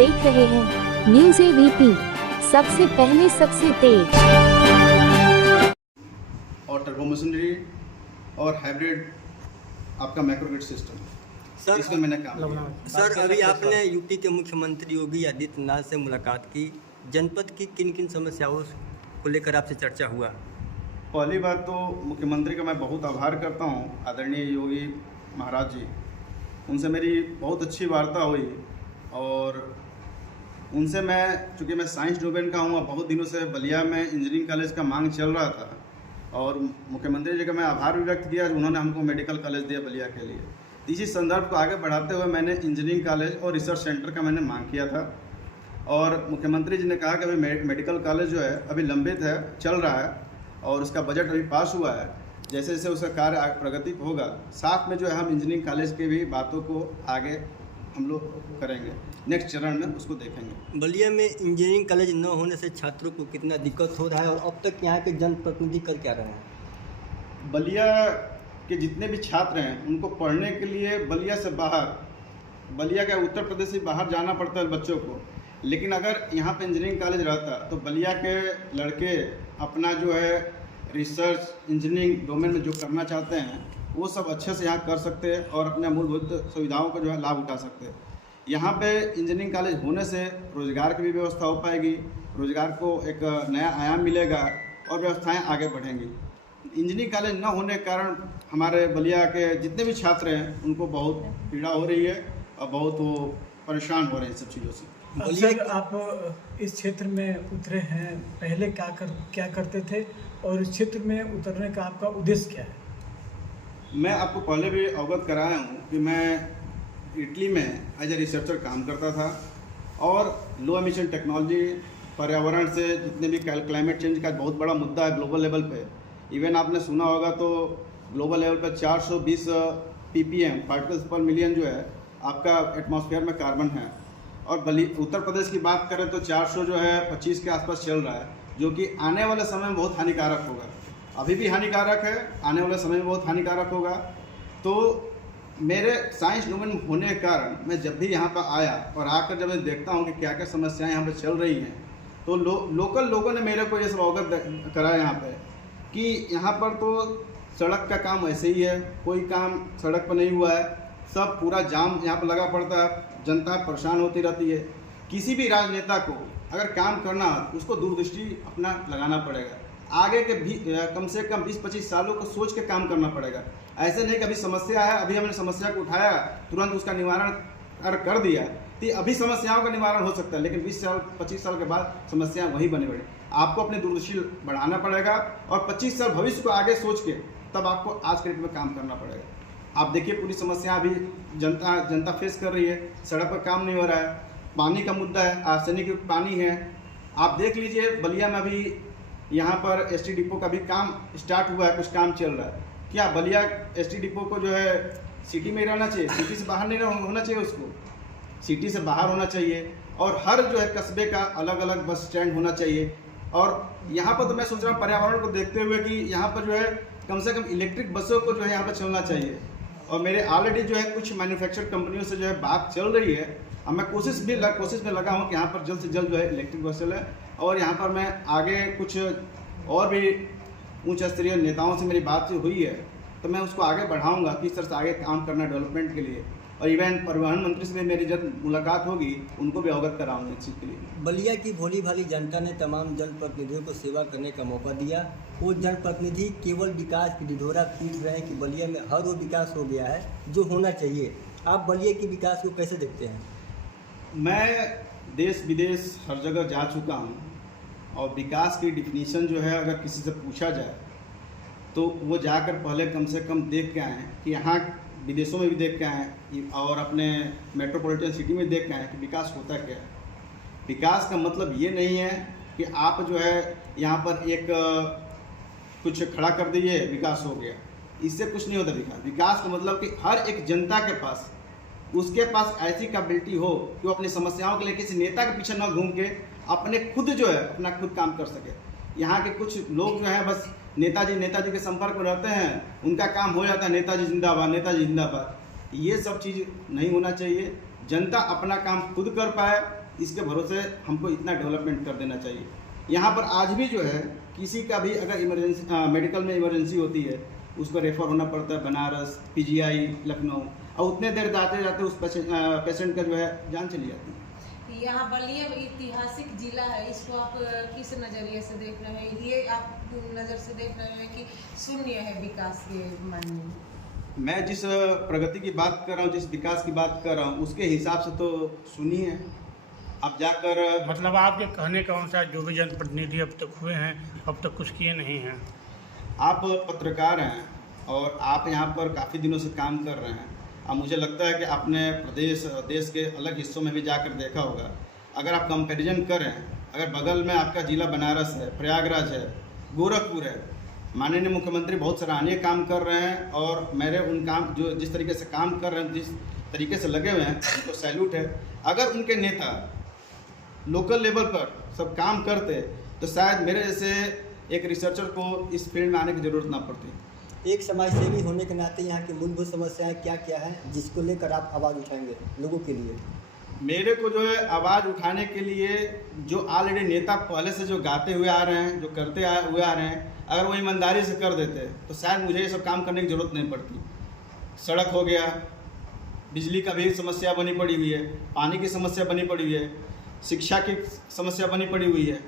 देख रहे हैं न्यूज़ एबीपी, सबसे पहले सबसे तेज। और टर्बो मशीनरी और हाइब्रिड आपका माइक्रोग्रिड सिस्टम, सर इसमें मैंने काम किया। सर अभी आपने यूपी के मुख्यमंत्री योगी आदित्यनाथ से मुलाकात की। जनपद की किन किन समस्याओं को लेकर आपसे चर्चा हुआ? पहली बात तो मुख्यमंत्री का मैं बहुत आभार करता हूँ, आदरणीय योगी महाराज जी। उनसे मेरी बहुत अच्छी वार्ता हुई और उनसे चूँकि मैं साइंस डोमेन का हूँ, बहुत दिनों से बलिया में इंजीनियरिंग कॉलेज का मांग चल रहा था और मुख्यमंत्री जी का मैं आभार भी व्यक्त किया, उन्होंने हमको मेडिकल कॉलेज दिया बलिया के लिए। इसी संदर्भ को आगे बढ़ाते हुए मैंने इंजीनियरिंग कॉलेज और रिसर्च सेंटर का मैंने मांग किया था और मुख्यमंत्री जी ने कहा कि अभी मेडिकल कॉलेज जो है अभी लंबित है, चल रहा है और उसका बजट अभी पास हुआ है। जैसे जैसे उसका कार्य प्रगति होगा, साथ में जो है हम इंजीनियरिंग कॉलेज के भी बातों को आगे हम लोग करेंगे, नेक्स्ट चरण में उसको देखेंगे। बलिया में इंजीनियरिंग कॉलेज न होने से छात्रों को कितना दिक्कत हो रहा है और अब तक यहाँ के जनप्रतिनिधि कर क्या रहे हैं? बलिया के जितने भी छात्र हैं उनको पढ़ने के लिए बलिया से बाहर, बलिया का उत्तर प्रदेश से बाहर जाना पड़ता है बच्चों को। लेकिन अगर यहाँ पे इंजीनियरिंग कॉलेज रहता तो बलिया के लड़के अपना जो है रिसर्च इंजीनियरिंग डोमेन में जो करना चाहते हैं वो सब अच्छे से यहाँ कर सकते हैं और अपने मूलभूत सुविधाओं का जो है लाभ उठा सकते हैं। यहाँ पे इंजीनियरिंग कॉलेज होने से रोज़गार की भी व्यवस्था हो पाएगी, रोज़गार को एक नया आयाम मिलेगा और व्यवस्थाएं आगे बढ़ेंगी। इंजीनियरिंग कॉलेज न होने के कारण हमारे बलिया के जितने भी छात्र हैं उनको बहुत पीड़ा हो रही है और बहुत वो परेशान हो रहे हैं इन सब चीज़ों से। सर, आप इस क्षेत्र में उतरे हैं, पहले क्या करते थे और इस क्षेत्र में उतरने का आपका उद्देश्य क्या है? मैं आपको पहले भी अवगत कराया हूँ कि मैं इटली में एज ए रिसर्चर काम करता था और लो एमिशन टेक्नोलॉजी, पर्यावरण से जितने भी क्लाइमेट चेंज का बहुत बड़ा मुद्दा है ग्लोबल लेवल पे। इवन आपने सुना होगा तो ग्लोबल लेवल पे 420 ppm पार्टिकल्स पर मिलियन जो है आपका एटमॉस्फेयर में कार्बन है और उत्तर प्रदेश की बात करें तो 400 जो है 25 के आसपास चल रहा है, जो कि आने वाले समय में बहुत हानिकारक होगा। अभी भी हानिकारक है, आने वाले समय में बहुत हानिकारक होगा। तो मेरे साइंस डोमेन होने के कारण मैं जब भी यहाँ पर आया और आकर जब मैं देखता हूँ कि क्या क्या समस्याएं यहाँ पर चल रही हैं तो लोकल लोगों ने मेरे को ये सब अवगत कराया यहाँ पे कि यहाँ पर तो सड़क का काम ऐसे ही है, कोई काम सड़क पर नहीं हुआ है, सब पूरा जाम यहाँ पर लगा पड़ता है, जनता परेशान होती रहती है। किसी भी राजनेता को अगर काम करना है उसको दूरदृष्टि अपना लगाना पड़ेगा, आगे के भी कम से कम 20-25 सालों को सोच के काम करना पड़ेगा। ऐसे नहीं कि अभी समस्या है, अभी हमने समस्या को उठाया, तुरंत उसका निवारण कर दिया तो अभी समस्याओं का निवारण हो सकता है, लेकिन 20 साल 25 साल के बाद समस्याएं वही बनी बढ़ी। आपको अपनी दूरदृष्टि बढ़ाना पड़ेगा और 25 साल भविष्य को आगे सोच के तब आपको आज के डेट में काम करना पड़ेगा। आप देखिए पूरी समस्या अभी जनता फेस कर रही है, सड़क पर काम नहीं हो रहा है, पानी का मुद्दा है, आर्सेनिक पानी है। आप देख लीजिए बलिया में अभी यहाँ पर एसटी डिपो का भी काम स्टार्ट हुआ है, कुछ काम चल रहा है। क्या बलिया एसटी डिपो को जो है सिटी में रहना चाहिए? सिटी से बाहर नहीं होना चाहिए, उसको सिटी से बाहर होना चाहिए और हर जो है कस्बे का अलग अलग बस स्टैंड होना चाहिए। और यहाँ पर तो मैं सोच रहा हूँ पर्यावरण को देखते हुए कि यहाँ पर जो है कम से कम इलेक्ट्रिक बसों को जो है यहाँ पर चलना चाहिए। और मेरे ऑलरेडी जो है कुछ मैन्युफैक्चर कंपनियों से जो है बात चल रही है और मैं कोशिश में लगा हूँ कि यहाँ पर जल्द से जल्द जो है इलेक्ट्रिक बस चले। और यहाँ पर मैं आगे कुछ और भी उच्च स्तरीय नेताओं से मेरी बात हुई है तो मैं उसको आगे बढ़ाऊँगा, किस तरह से आगे काम करना है डेवलपमेंट के लिए। और इवन परिवहन मंत्री से भी मेरी जब मुलाकात होगी उनको भी अवगत कराऊंगा इस चीज़ के लिए। बलिया की भोली भाली जनता ने तमाम जनप्रतिनिधियों को सेवा करने का मौका दिया। वो जनप्रतिनिधि केवल विकास की ढिढोरा पीट रहे हैं कि बलिया में हर वो विकास हो गया है जो होना चाहिए। आप बलिया के विकास को कैसे देखते हैं? मैं देश विदेश हर जगह जा चुका हूँ और विकास की डिफिनीशन जो है अगर किसी से पूछा जाए तो वो जाकर पहले कम से कम देख के आएँ कि यहाँ विदेशों में भी देख के आएँ और अपने मेट्रोपॉलिटन सिटी में देख के आएँ कि विकास होता क्या है। विकास का मतलब ये नहीं है कि आप जो है यहाँ पर एक कुछ खड़ा कर दीजिए विकास हो गया, इससे कुछ नहीं होता। विकास का मतलब कि हर एक जनता के पास उसके पास ऐसी कैपेबिलिटी हो कि वो अपनी समस्याओं के लिए किसी नेता के पीछे न घूम के अपने खुद जो है अपना खुद काम कर सके। यहाँ के कुछ लोग जो हैं बस नेताजी के संपर्क में रहते हैं, उनका काम हो जाता है, नेताजी जिंदाबाद। ये सब चीज़ नहीं होना चाहिए। जनता अपना काम खुद कर पाए, इसके भरोसे हमको इतना डेवलपमेंट कर देना चाहिए। यहाँ पर आज भी जो है किसी का भी अगर इमरजेंसी मेडिकल में इमरजेंसी होती है, उसको रेफ़र होना पड़ता है बनारस, पीजीआई, लखनऊ, और उतने देर जाते जाते उस पेशेंट का जो है जान चली जाती है। यहाँ बलिया ऐतिहासिक जिला है, इसको आप किस नज़रिए से देख रहे हैं? ये आप नज़र से देख रहे हैं कि शून्य है विकास के मायने में? मैं जिस प्रगति की बात कर रहा हूँ, जिस विकास की बात कर रहा हूँ, उसके हिसाब से तो सुनिए अब जाकर। मतलब आपके कहने का अनुसार जो भी जनप्रतिनिधि अब तक हुए हैं अब तक कुछ किए नहीं हैं। आप पत्रकार हैं और आप यहाँ पर काफ़ी दिनों से काम कर रहे हैं। अब मुझे लगता है कि आपने प्रदेश देश के अलग हिस्सों में भी जाकर देखा होगा। अगर आप कंपैरिजन करें, अगर बगल में आपका जिला बनारस है, प्रयागराज है, गोरखपुर है, माननीय मुख्यमंत्री बहुत सराहनीय काम कर रहे हैं और मेरे उन काम जो जिस तरीके से काम कर रहे हैं, जिस तरीके से लगे हुए हैं, उनको सैल्यूट है। अगर उनके नेता लोकल लेवल पर सब काम करते तो शायद मेरे जैसे एक रिसर्चर को इस फील्ड में आने की ज़रूरत ना पड़ती। एक समाजसेवी होने के नाते यहाँ की मूलभूत समस्याएं क्या क्या हैं जिसको लेकर आप आवाज़ उठाएंगे लोगों के लिए? मेरे को जो है आवाज़ उठाने के लिए जो ऑलरेडी नेता पहले से जो गाते हुए आ रहे हैं, जो करते हुए आ रहे हैं, अगर वो ईमानदारी से कर देते तो शायद मुझे ये सब काम करने की ज़रूरत नहीं पड़ती। सड़क हो गया, बिजली का भी समस्या बनी पड़ी हुई है, पानी की समस्या बनी पड़ी हुई है, शिक्षा की समस्या बनी पड़ी हुई है,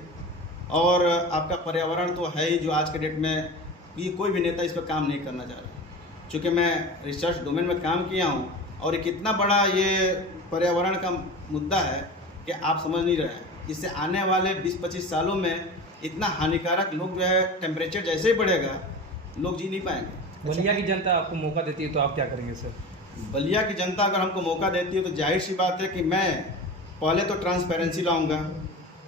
और आपका पर्यावरण तो है ही जो आज के डेट में ये कोई भी नेता इस पर काम नहीं करना चाह रहा। चूँकि मैं रिसर्च डोमेन में काम किया हूँ और एक इतना बड़ा ये पर्यावरण का मुद्दा है कि आप समझ नहीं रहे हैं। इससे आने वाले 20-25 सालों में इतना हानिकारक, लोग जो है टेम्परेचर जैसे ही बढ़ेगा लोग जी नहीं पाएंगे। बलिया की जनता आपको मौका देती है तो आप क्या करेंगे सर? बलिया की जनता अगर हमको मौका देती है तो जाहिर सी बात है कि मैं पहले तो ट्रांसपेरेंसी लाऊंगा।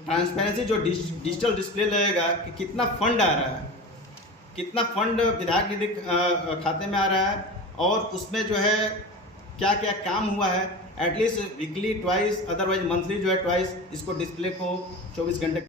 ट्रांसपेरेंसी जो डिजिटल डिस्प्ले लगेगा कि कितना फंड आ रहा है, कितना फंड विधायक निधि खाते में आ रहा है, और उसमें जो है क्या क्या काम हुआ है, at least weekly twice, otherwise monthly जो है ट्वाइस, इसको डिस्प्ले को 24 घंटे